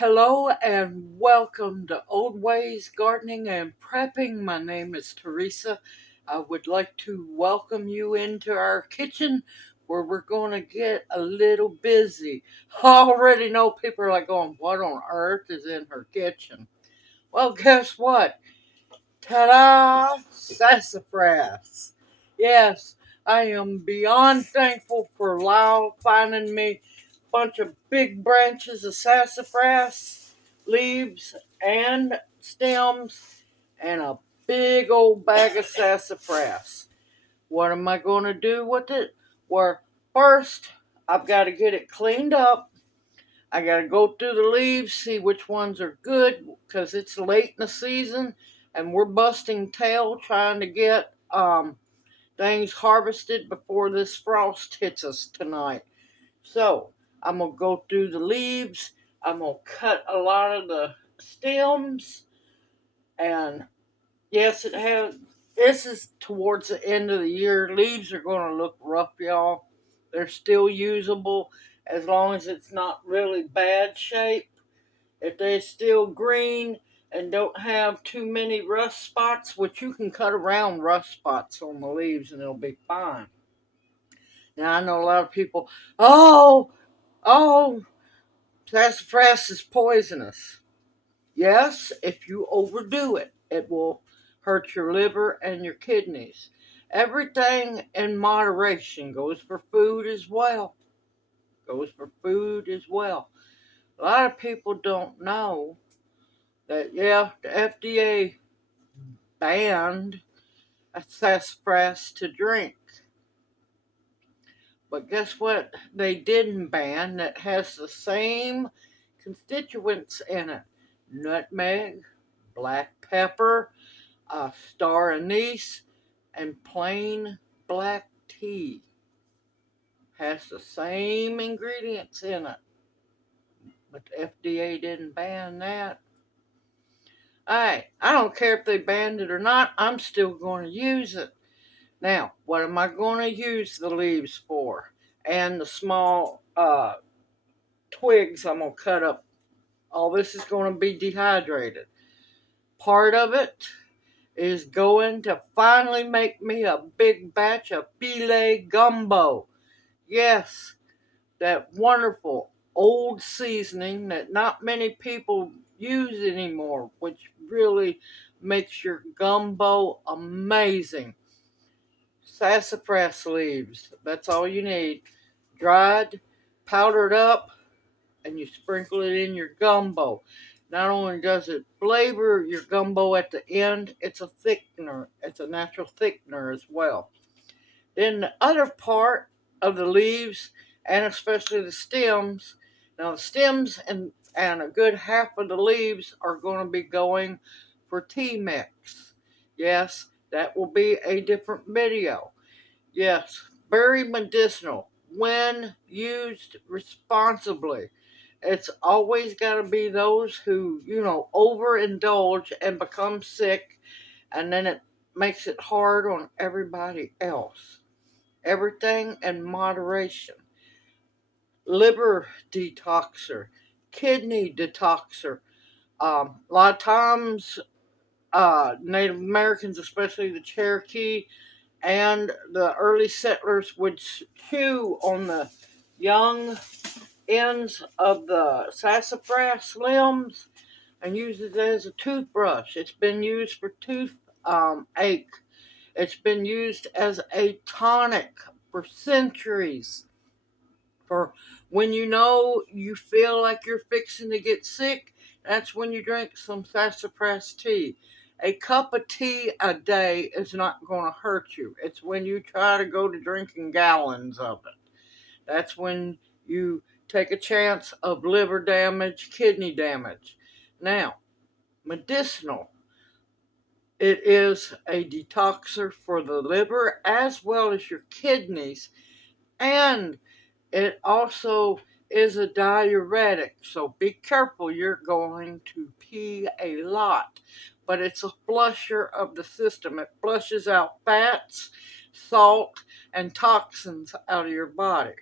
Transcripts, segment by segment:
Hello and welcome to Old Ways Gardening and Prepping. My name is Teresa. I would like to welcome you into our kitchen where we're going to get a little busy. I already know people are like going, what on earth is in her kitchen? Well, guess what? Ta-da! Sassafras. Yes, I am beyond thankful for Lyle finding me a bunch of big branches of sassafras, leaves, and stems, and a big old bag of sassafras. What am I going to do with it? Well, first, I've got to get it cleaned up. I got to go through the leaves, see which ones are good, because it's late in the season and we're busting tail trying to get things harvested before this frost hits us tonight. So I'm going to go through the leaves. I'm going to cut a lot of the stems. And yes, this is towards the end of the year. Leaves are going to look rough, y'all. They're still usable as long as it's not really bad shape. If they're still green and don't have too many rust spots, which you can cut around rust spots on the leaves and it'll be fine. Now I know a lot of people, oh, sassafras is poisonous. Yes, if you overdo it, it will hurt your liver and your kidneys. Everything in moderation goes for food as well. Goes for food as well. A lot of people don't know that, yeah, the FDA banned sassafras to drink. But guess what they didn't ban that has the same constituents in it? Nutmeg, black pepper, star anise, and plain black tea. Has the same ingredients in it. But the FDA didn't ban that. I don't care if they banned it or not, I'm still going to use it. Now, what am I going to use the leaves for? And the small twigs I'm going to cut up. All this is going to be dehydrated. Part of it is going to finally make me a big batch of filet gumbo. Yes, that wonderful old seasoning that not many people use anymore, which really makes your gumbo amazing. Sassafras leaves, that's all you need. Dried, powdered up, and you sprinkle it in your gumbo. Not only does it flavor your gumbo at the end, it's a thickener. It's a natural thickener as well. Then the other part of the leaves, and especially the stems, now the stems and a good half of the leaves are going to be going for tea mix. Yes, that will be a different video. Yes, very medicinal when used responsibly. It's always got to be those who, overindulge and become sick, and then it makes it hard on everybody else. Everything in moderation. Liver detoxer, kidney detoxer. A lot of times, Native Americans, especially the Cherokee and the early settlers, would chew on the young ends of the sassafras limbs and use it as a toothbrush. It's been used for toothache. It's been used as a tonic for centuries. For when you feel like you're fixing to get sick, that's when you drink some sassafras tea. A cup of tea a day is not going to hurt you. It's when you try to go to drinking gallons of it. That's when you take a chance of liver damage, kidney damage. Now, medicinal. It is a detoxer for the liver as well as your kidneys, and it also is a diuretic. So be careful, you're going to pee a lot. But it's a flusher of the system. It flushes out fats, salt, and toxins out of your body.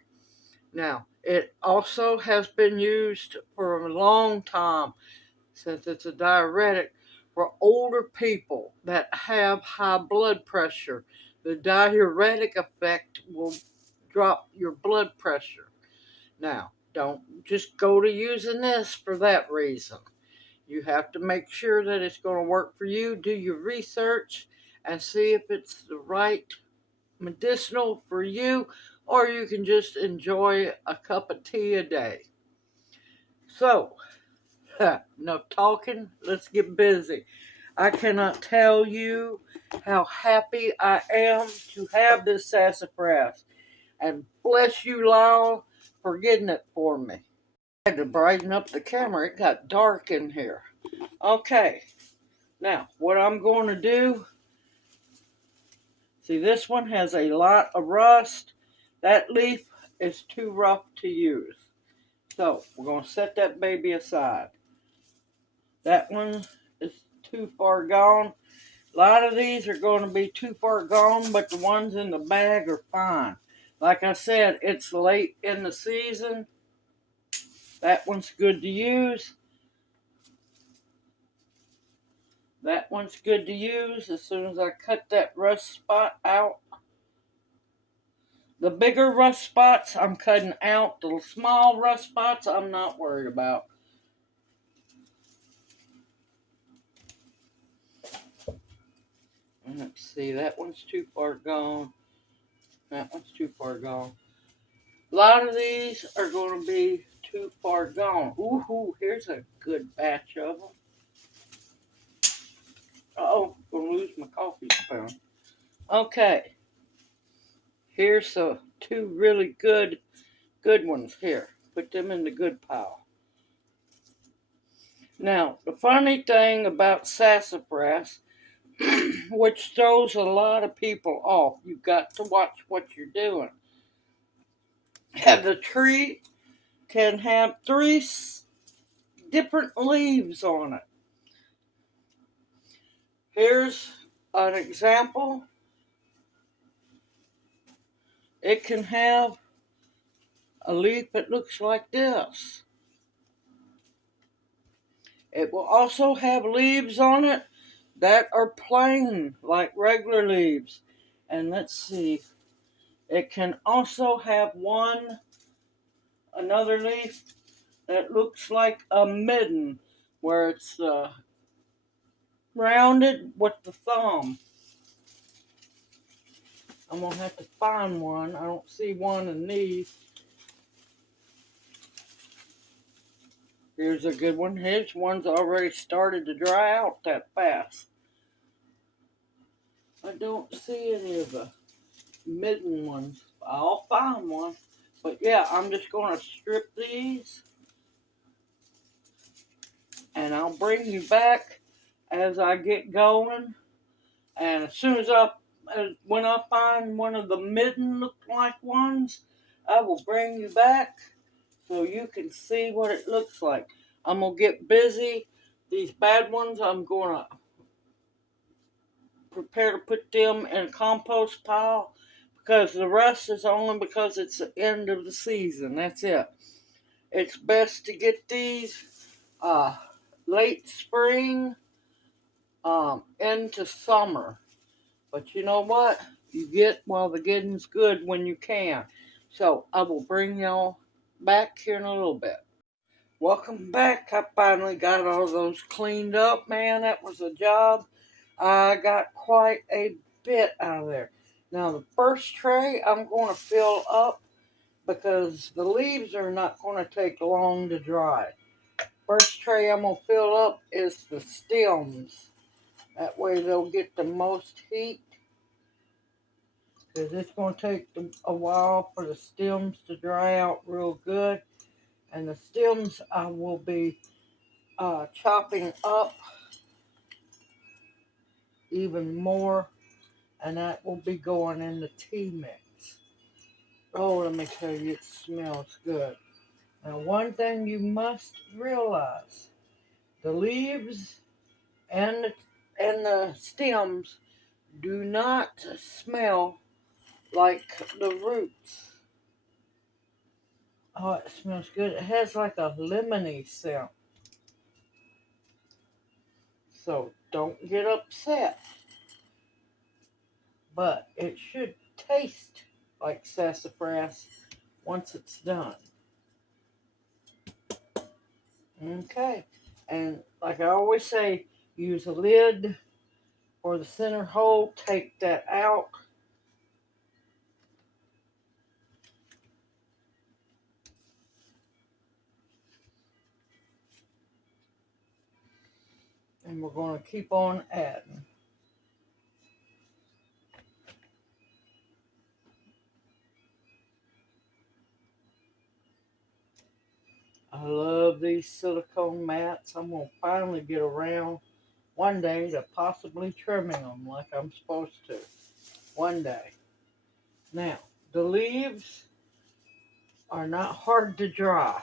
Now, it also has been used for for a long time, since it's a diuretic, for older people that have high blood pressure. The diuretic effect will drop your blood pressure. Now, don't just go to using this for that reason. You have to make sure that it's going to work for you. Do your research and see if it's the right medicinal for you, or you can just enjoy a cup of tea a day. So, enough talking, let's get busy. I cannot tell you how happy I am to have this sassafras. And bless you, Lyle, for getting it for me. I had to brighten up the camera. It got dark in here. Okay, now what I'm going to do, see, this one has a lot of rust. That leaf is too rough to use. So we're going to set that baby aside. That one is too far gone. A lot of these are going to be too far gone, but the ones in the bag are fine. Like I said, it's late in the season. That one's good to use. That one's good to use as soon as I cut that rust spot out. The bigger rust spots I'm cutting out. The small rust spots I'm not worried about. Let's see, that one's too far gone. That one's too far gone. A lot of these are going to be too far gone. Ooh, here's a good batch of them. Uh-oh, going to lose my coffee spoon. Okay. Here's the two really good ones here. Put them in the good pile. Now, the funny thing about sassafras, which throws a lot of people off, you've got to watch what you're doing. The tree can have 3 different leaves on it. Here's an example. It can have a leaf that looks like this. It will also have leaves on it that are plain, like regular leaves. And let's see, it can also have another leaf that looks like a midden, where it's rounded with the thumb. I'm going to have to find one. I don't see one in these. Here's a good one. His one's already started to dry out that fast. I don't see any of the midden ones. I'll find one. But yeah, I'm just going to strip these. And I'll bring you back as I get going. And as soon as when I find one of the midden look-like ones, I will bring you back so you can see what it looks like. I'm going to get busy. These bad ones, I'm going to prepare to put them in a compost pile, because the rest is only because it's the end of the season. That's it. It's best to get these late spring into summer. But you know what? You get while the getting's good when you can. So I will bring y'all back here in a little bit. Welcome back. I finally got all those cleaned up, man. That was a job. I got quite a bit out of there. Now the first tray I'm going to fill up, because the leaves are not going to take long to dry. First tray I'm going to fill up is the stems. That way they'll get the most heat, because it's going to take a while for the stems to dry out real good. And the stems I will be chopping up even more, and that will be going in the tea mix. Oh, let me tell you, it smells good. Now, one thing you must realize, the leaves and the stems do not smell like the roots Oh, it smells good. It has like a lemony scent. So don't get upset. But it should taste like sassafras once it's done. Okay. And like I always say, use a lid for the center hole. Take that out. And we're going to keep on adding. I love these silicone mats. I'm going to finally get around one day to possibly trimming them like I'm supposed to. One day. Now, the leaves are not hard to dry.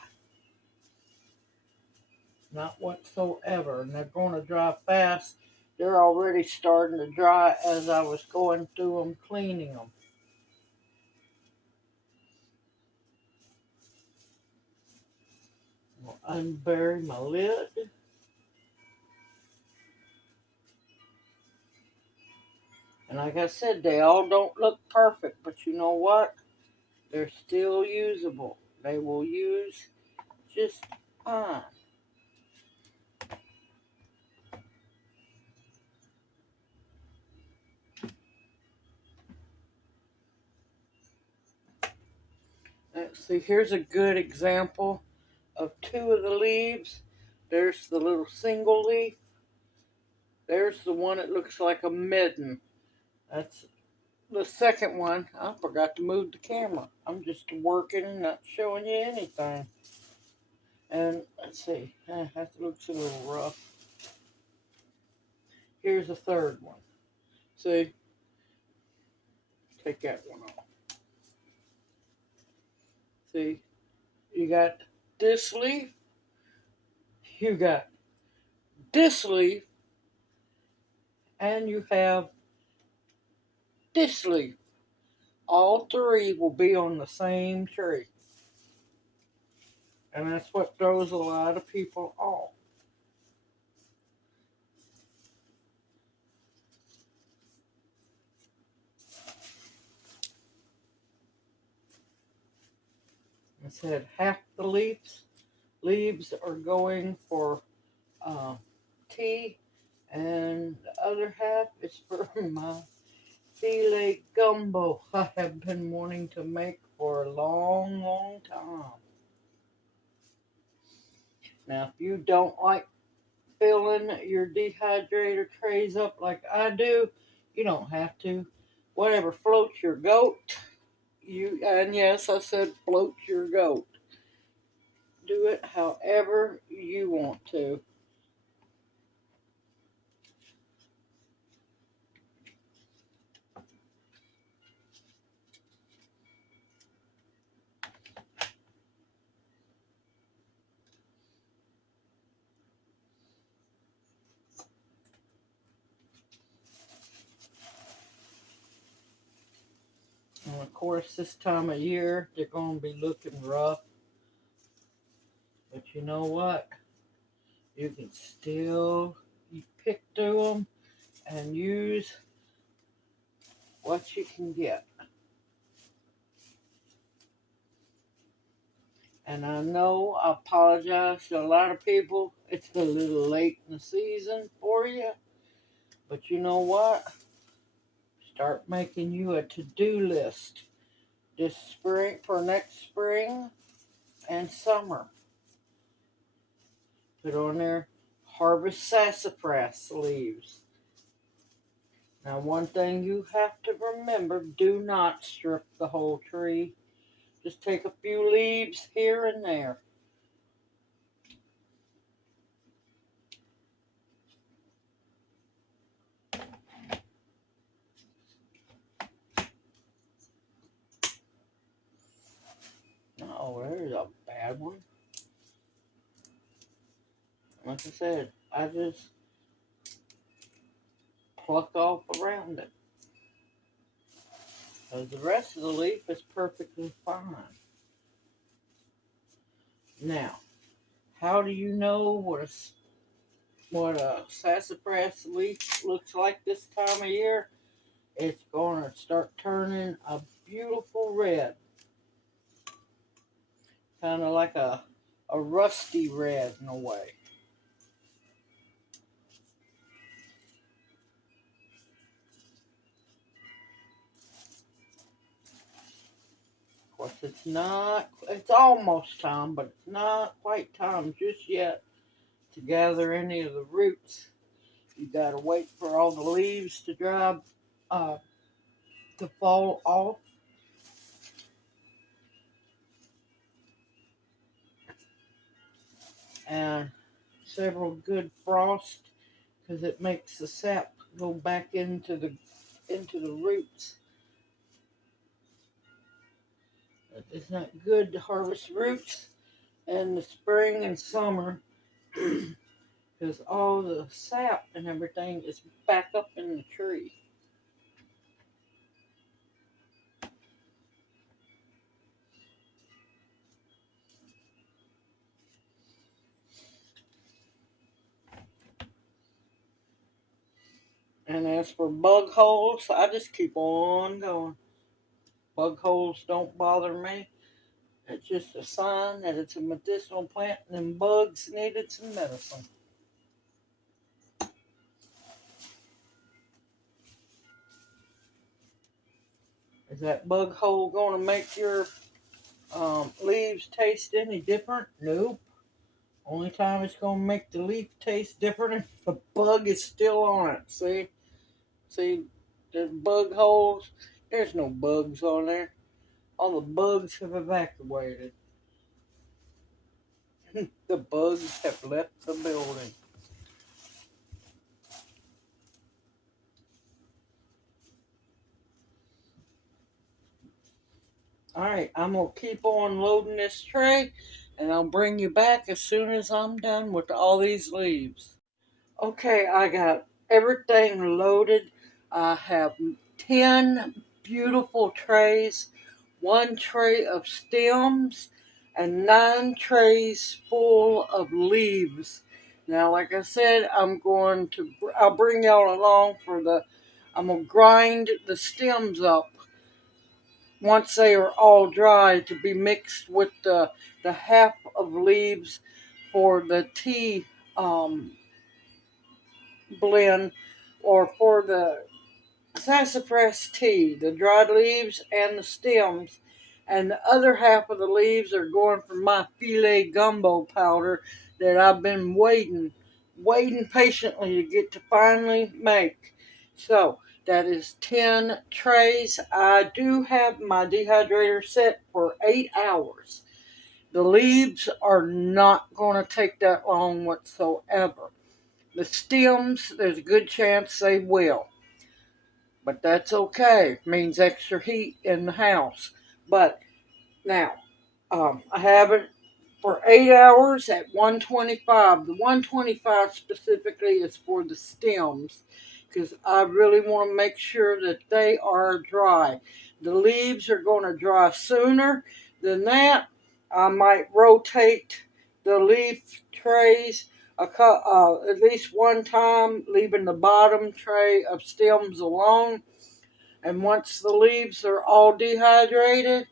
Not whatsoever. And they're going to dry fast. They're already starting to dry as I was going through them, cleaning them. I'll unbury my lid. And like I said, they all don't look perfect, but you know what? They're still usable. They will use just fine. Let's see, here's a good example of two of the leaves. There's the little single leaf. There's the one that looks like a midden. That's the second one. I forgot to move the camera. I'm just working and not showing you anything. And let's see, that looks a little rough. Here's the third one. See, take that one off. See, you got this leaf, you got this leaf, and you have this leaf. All three will be on the same tree. And that's what throws a lot of people off. I said half the leaves are going for tea, and the other half is for my filet gumbo I have been wanting to make for a long, long time. Now, if you don't like filling your dehydrator trays up like I do, you don't have to. Whatever floats your goat, and yes, I said float your goat. Do it however you want to. And of course, this time of year, they're going to be looking rough. But you know what? You can still pick through them and use what you can get. And I know I apologize to a lot of people. It's a little late in the season for you. But you know what? Start making you a to-do list this spring for next spring and summer. Put on there, harvest sassafras leaves. Now, one thing you have to remember, do not strip the whole tree. Just take a few leaves here and there. Oh, there's a bad one. Like I said, I just pluck off around it. Because the rest of the leaf is perfectly fine. Now, how do you know what a sassafras leaf looks like this time of year? It's going to start turning a beautiful red, kind of like a rusty red in a way. Of course, it's almost time, but it's not quite time just yet to gather any of the roots. You gotta wait for all the leaves to dry, uh, to fall off. And several good frost, because it makes the sap go back into the roots. It's not good to harvest roots in the spring and summer because all the sap and everything is back up in the tree. And as for bug holes, I just keep on going. Bug holes don't bother me. It's just a sign that it's a medicinal plant and them bugs needed some medicine. Is that bug hole going to make your leaves taste any different? Nope. Only time it's going to make the leaf taste different if the bug is still on it. See, there's bug holes. There's no bugs on there. All the bugs have evacuated. The bugs have left the building. Alright, I'm going to keep on loading this tray and I'll bring you back as soon as I'm done with all these leaves. Okay, I got everything loaded. I have 10 beautiful trays, one tray of stems, and 9 trays full of leaves. Now, like I said, I'll bring y'all along I'm going to grind the stems up once they are all dry to be mixed with the half of leaves for the tea blend, or for the sassafras tea, the dried leaves and the stems. And the other half of the leaves are going for my filet gumbo powder that I've been waiting patiently to get to finally make. So that is 10 trays. I do have my dehydrator set for 8 hours. The leaves are not going to take that long whatsoever. The stems, there's a good chance they will. But that's okay. It means extra heat in the house. But now, I have it for 8 hours at 125. The 125 specifically is for the stems because I really want to make sure that they are dry. The leaves are going to dry sooner than that. I might rotate the leaf trays at least one time, leaving the bottom tray of stems alone. And once the leaves are all dehydrated,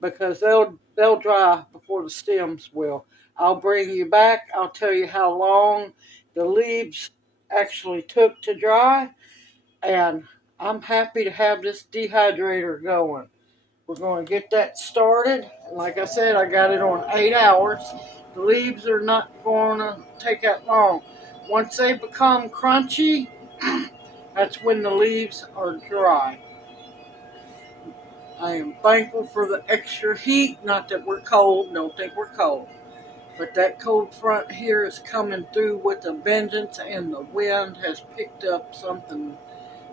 because they'll dry before the stems will, I'll bring you back. I'll tell you how long the leaves actually took to dry, and I'm happy to have this dehydrator going. We're going to get that started. Like I said, I got it on 8 hours. The leaves are not going to take that long. Once they become crunchy, that's when the leaves are dry. I am thankful for the extra heat. Not that we're cold, don't think we're cold. But that cold front here is coming through with a vengeance, and the wind has picked up something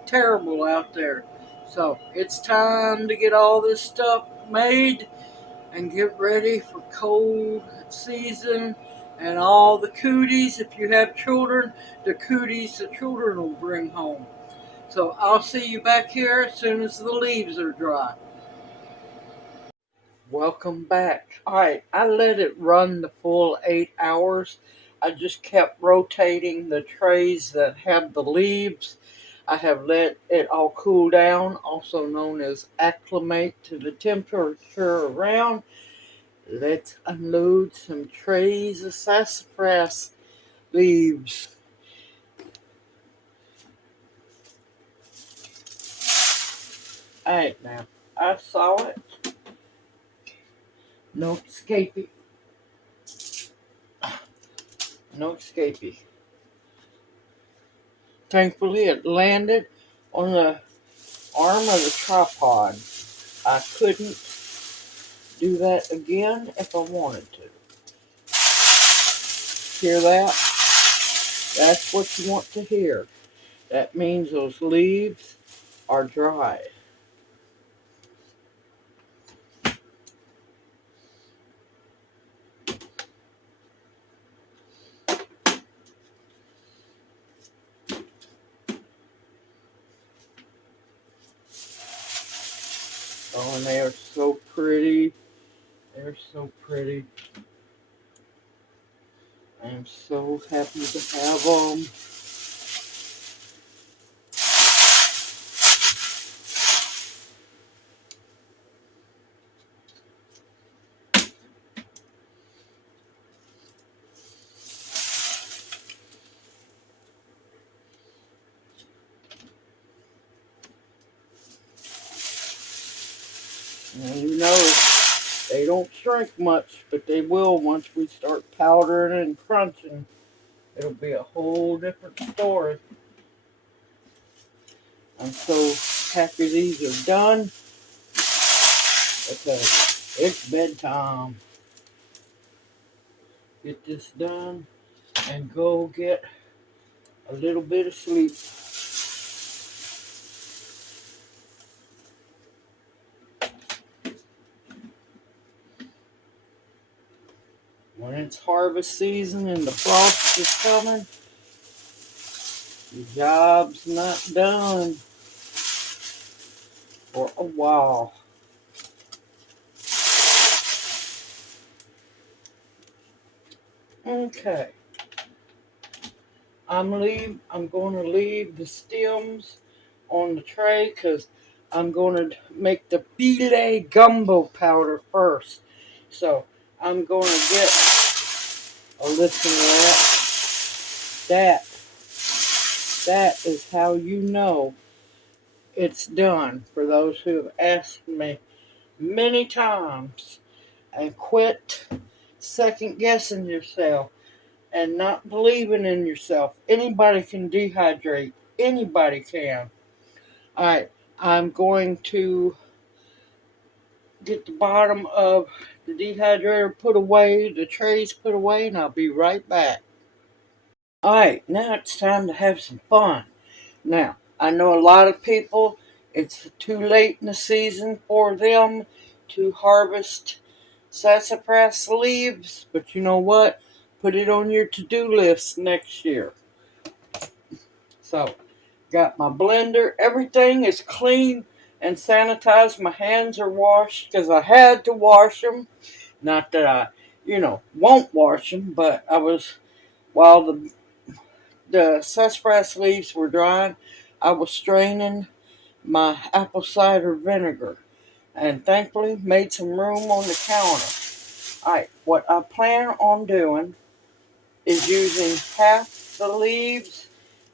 terrible out there. So it's time to get all this stuff made and get ready for cold season and all the cooties. If you have children, the cooties the children will bring home. So I'll see you back here as soon as the leaves are dry. Welcome back. Alright, I let it run the full 8 hours. I just kept rotating the trays that have the leaves. I have let it all cool down, also known as acclimate to the temperature around. Let's unload some trays of sassafras leaves. Alright now, I saw it. No escaping. No escaping. Thankfully, it landed on the arm of the tripod. I couldn't do that again if I wanted to. Hear that? That's what you want to hear. That means those leaves are dry. Oh, and they are so pretty. They're so pretty. I am so happy to have them. Now, you know, they don't shrink much, but they will once we start powdering and crunching. It'll be a whole different story. I'm so happy these are done because it's bedtime. Get this done and go get a little bit of sleep. When it's harvest season and the frost is coming, the job's not done for a while. Okay. I'm going to leave the stems on the tray because I'm going to make the filet gumbo powder first. So I'm going to get a listen to that. That is how you know it's done. For those who have asked me many times, and quit second guessing yourself and not believing in yourself. Anybody can dehydrate. Anybody can. Alright, I'm going to get the bottom of the dehydrator put away, the trays put away, and I'll be right back. Alright, now it's time to have some fun. Now, I know a lot of people, it's too late in the season for them to harvest sassafras leaves, but you know what? Put it on your to-do list next year. So, got my blender. Everything is clean and sanitized. My hands are washed because I had to wash them. Not that I, won't wash them, but while the sassafras leaves were drying, I was straining my apple cider vinegar and thankfully made some room on the counter. Alright, what I plan on doing is using half the leaves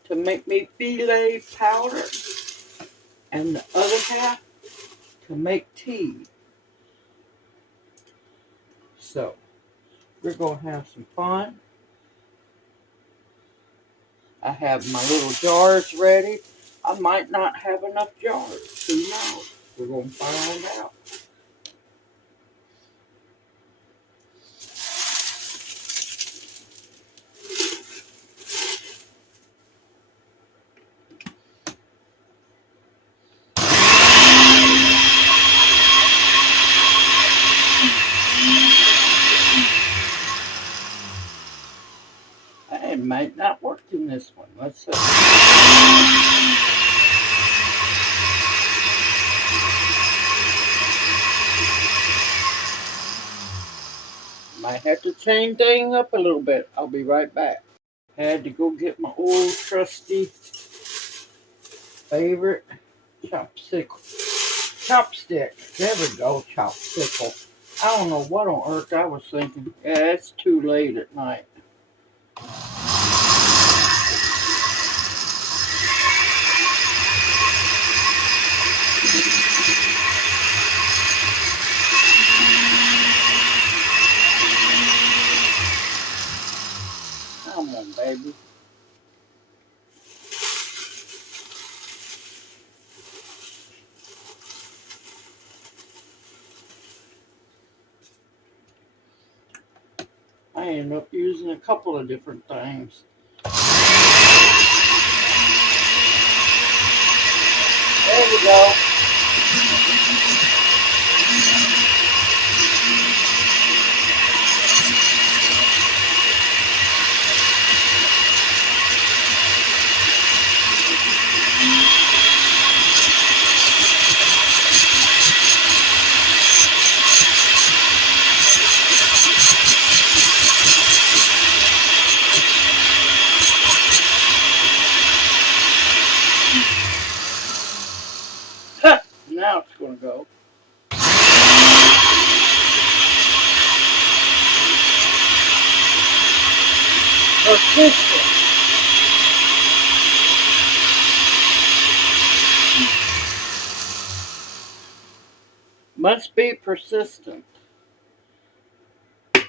to make me filet powder and the other half to make tea. So, we're going to have some fun. I have my little jars ready. I might not have enough jars. Who knows? We're going to find out. It might not work in this one. Let's see. Might have to change things up a little bit. I'll be right back. Had to go get my old trusty favorite chopstick. There we go, chopstick. I don't know what on earth I was thinking. Yeah, it's too late at night. Come on, baby. I ended up using a couple of different things. There we go. Now it's going to go. Persistent. Must be persistent. I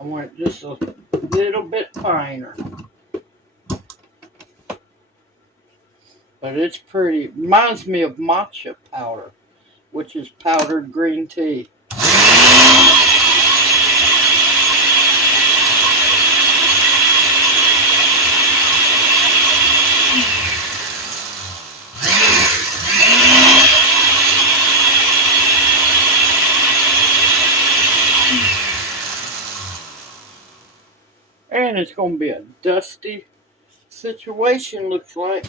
want it just a little bit finer. But it's pretty. Reminds me of matcha powder, which is powdered green tea. And it's going to be a dusty situation, looks like.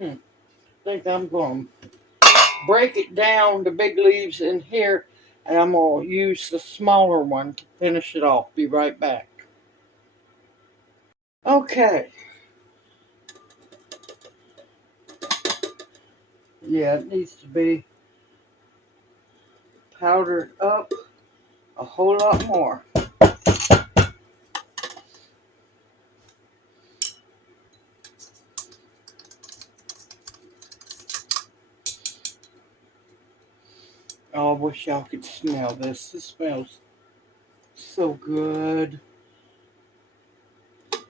I think I'm going to break it down, the big leaves in here, and I'm going to use the smaller one to finish it off. Be right back. Okay. Yeah, it needs to be powdered up a whole lot more. Oh, I wish y'all could smell this. This smells so good. It's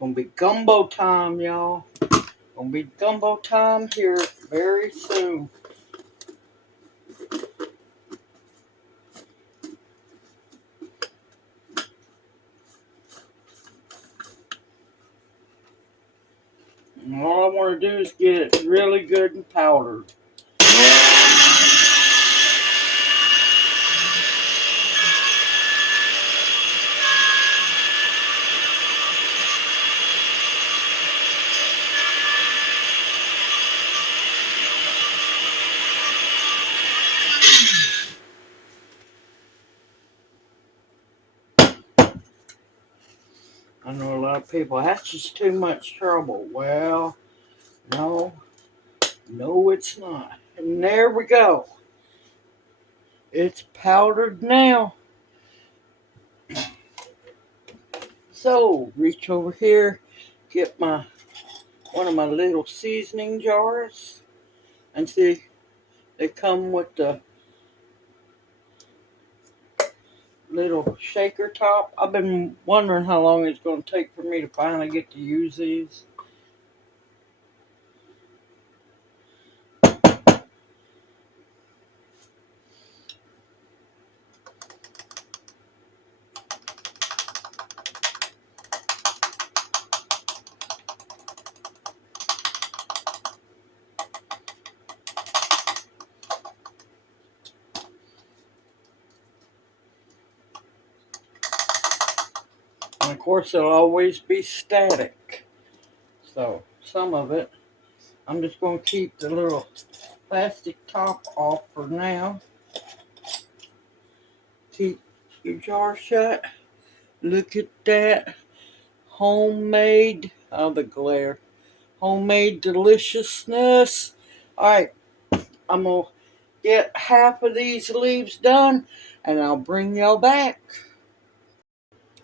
gonna be gumbo time, y'all. Gonna be gumbo time here very soon. And all I want to do is get it really good and powdered. I know a lot of people, that's just too much trouble. Well, no, it's not. And there we go. It's powdered now. So, reach over here, get one of my little seasoning jars, and see, they come with the little shaker top. I've been wondering how long it's going to take for me to finally get to use these. course, it'll always be static. So, some of it, I'm just going to keep the little plastic top off for now. Keep your jar shut. Look at that. Homemade, the glare. Homemade deliciousness. Alright, I'm going to get half of these leaves done and I'll bring y'all back.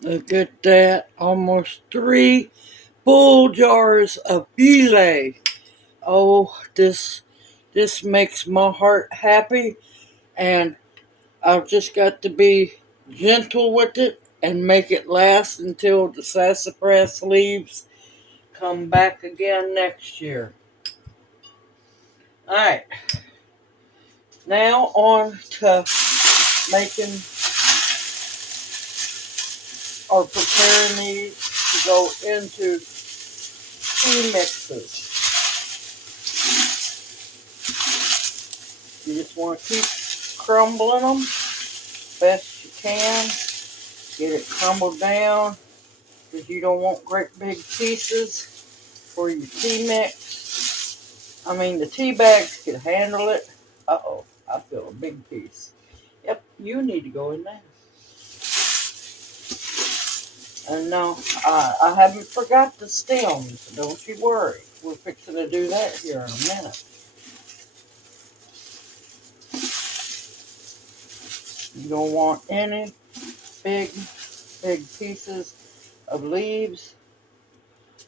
Look at that. Almost 3 full jars of filet. Oh, this makes my heart happy, and I've just got to be gentle with it and make it last until the sassafras leaves come back again next year. Alright, now on to making or preparing these to go into tea mixes. You just want to keep crumbling them best you can. Get it crumbled down because you don't want great big pieces for your tea mix. I mean, the tea bags can handle it. Uh-oh, I feel a big piece. Yep, you need to go in there. And no, I haven't forgot the stems. Don't you worry. We're fixing to do that here in a minute. You don't want any big pieces of leaves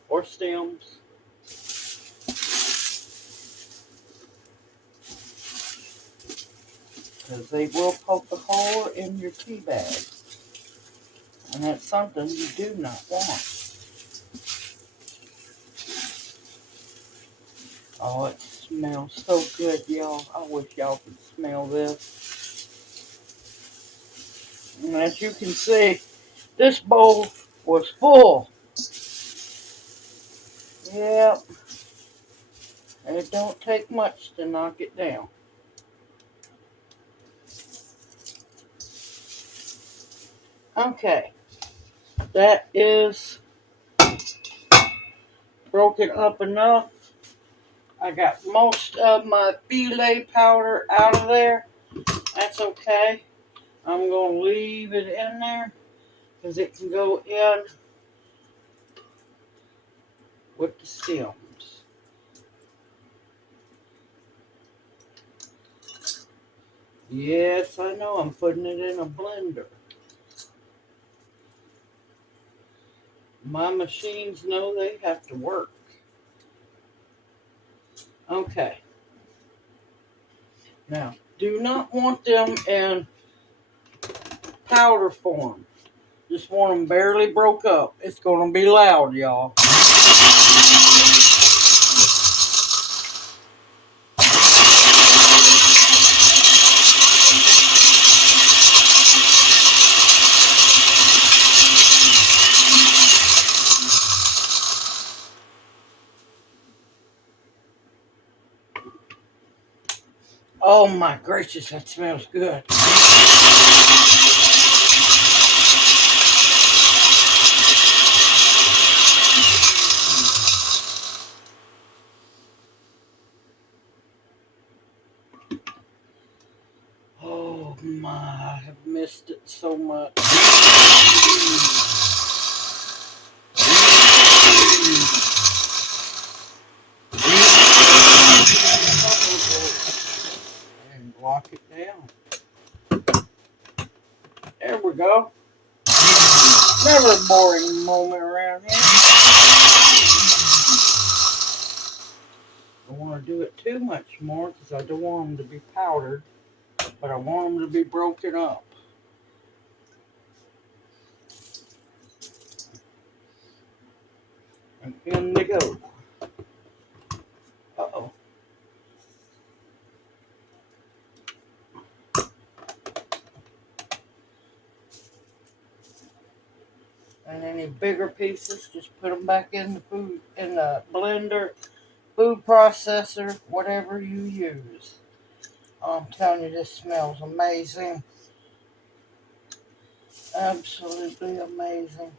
or stems. Because they will poke a hole in your tea bag. And that's something you do not want. Oh, it smells so good, y'all. I wish y'all could smell this. And as you can see, this bowl was full. Yep. And it don't take much to knock it down. Okay. That is broken up enough. I got most of my filet powder out of there. That's okay. I'm going to leave it in there because it can go in with the stems. Yes, I know. I'm putting it in a blender. My machines know they have to work. Okay. Now, do not want them in powder form. Just want them barely broke up. It's going to be loud, y'all. Oh my gracious, that smells good. Oh my, I have missed it so much. And lock it down. There we go. Never a boring moment around here. I don't want to do it too much more because I don't want them to be powdered, but I want them to be broken up. And in they go. Uh-oh. And any bigger pieces, just put them back in the blender, food processor, whatever you use. Oh, I'm telling you, this smells amazing. Absolutely amazing.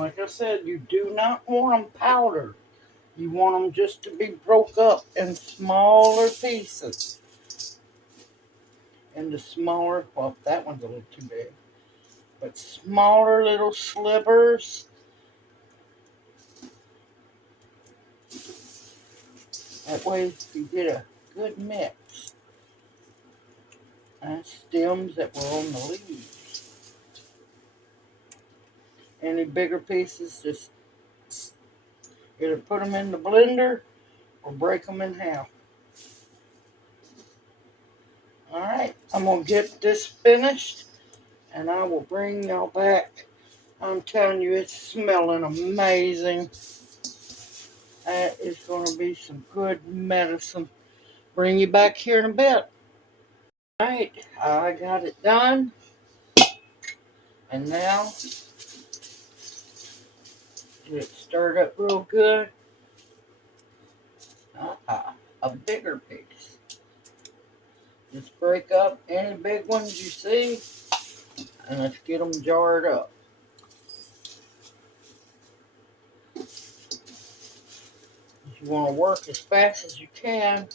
like I said, you do not want them powdered. You want them just to be broke up in smaller pieces. Into smaller, well, that one's a little too big. But smaller little slivers. That way you get a good mix. And stems that were on the leaves. Any bigger pieces, just either put them in the blender or break them in half. Alright, I'm going to get this finished and I will bring y'all back. I'm telling you, it's smelling amazing. That is going to be some good medicine. Bring you back here in a bit. Alright, I got it done. And now, get it stirred up real good. A bigger piece. Just break up any big ones you see, and let's get them jarred up. You want to work as fast as you can.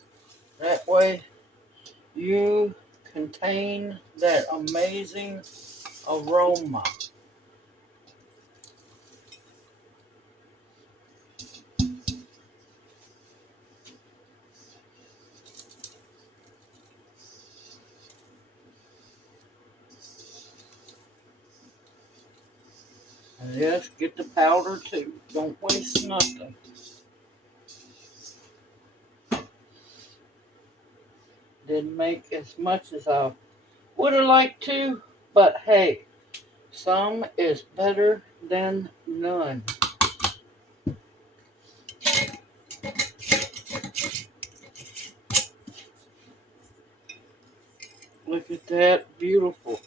That way, you contain that amazing aroma. And yes, get the powder too. Don't waste nothing. Didn't make as much as I would have liked to, but hey, some is better than none. Look at that, beautiful,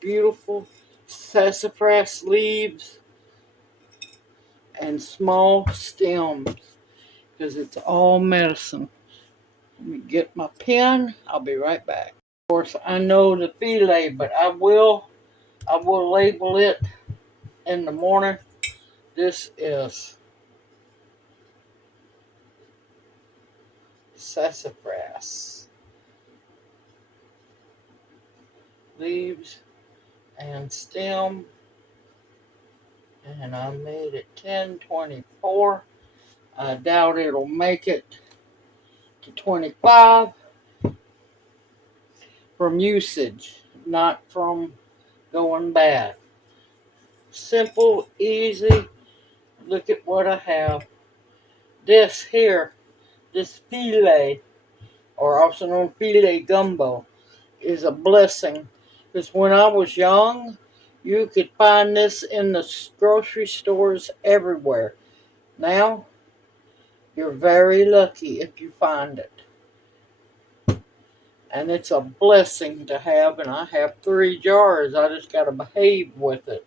beautiful sassafras leaves and small stems, because it's all medicine. Let me get my pen. I'll be right back. Of course, I know the filet, but I will label it in the morning. This is sassafras leaves and stem, and I made it 1024. I doubt it'll make it to 25 from usage, not from going bad. Simple, easy. Look at what I have. This here, this filet, or also known filet gumbo, is a blessing. Because when I was young, you could find this in the grocery stores everywhere. Now, you're very lucky if you find it. And it's a blessing to have, and I have 3 jars. I just got to behave with it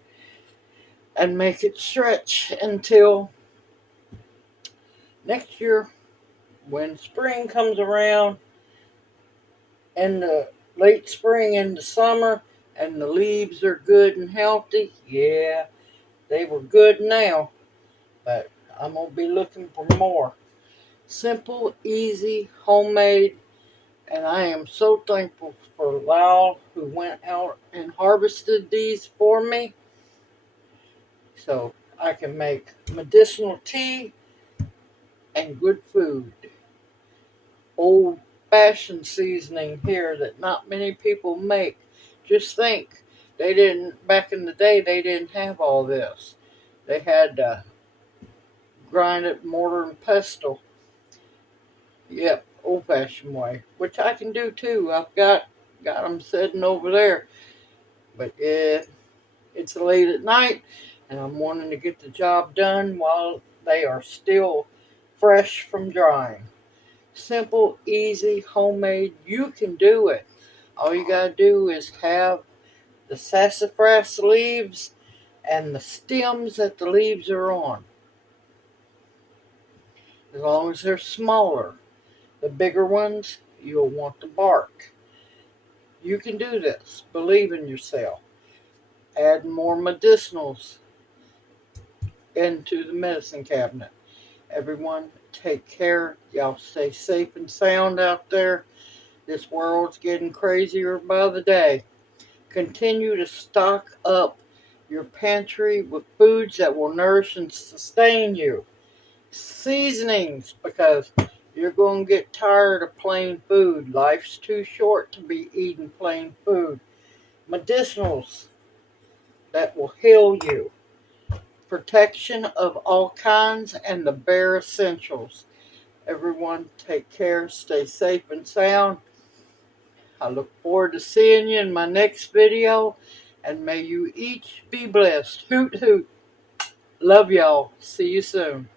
and make it stretch until next year when spring comes around, in the late spring into summer, and the leaves are good and healthy. Yeah, they were good now, but I'm going to be looking for more. Simple, easy, homemade, and I am so thankful for Lyle, who went out and harvested these for me, so I can make medicinal tea and good food. Old-fashioned seasoning here that not many people make. Just think, they didn't, back in the day, they didn't have all this. They had to grind it mortar and pestle. Yep, old-fashioned way, which I can do too. I've got them sitting over there. But it's late at night, and I'm wanting to get the job done while they are still fresh from drying. Simple, easy, homemade. You can do it. All you gotta do is have the sassafras leaves and the stems that the leaves are on. As long as they're smaller. The bigger ones, you'll want the bark. You can do this. Believe in yourself. Add more medicinals. into the medicine cabinet. Everyone, take care. Y'all stay safe and sound out there. This world's getting crazier by the day. Continue to stock up your pantry with foods that will nourish and sustain you. Seasonings, because you're going to get tired of plain food. Life's too short to be eating plain food. Medicinals that will heal you. Protection of all kinds and the bare essentials. Everyone, take care, stay safe and sound. I look forward to seeing you in my next video, and may you each be blessed. Hoot hoot. Love y'all. See you soon.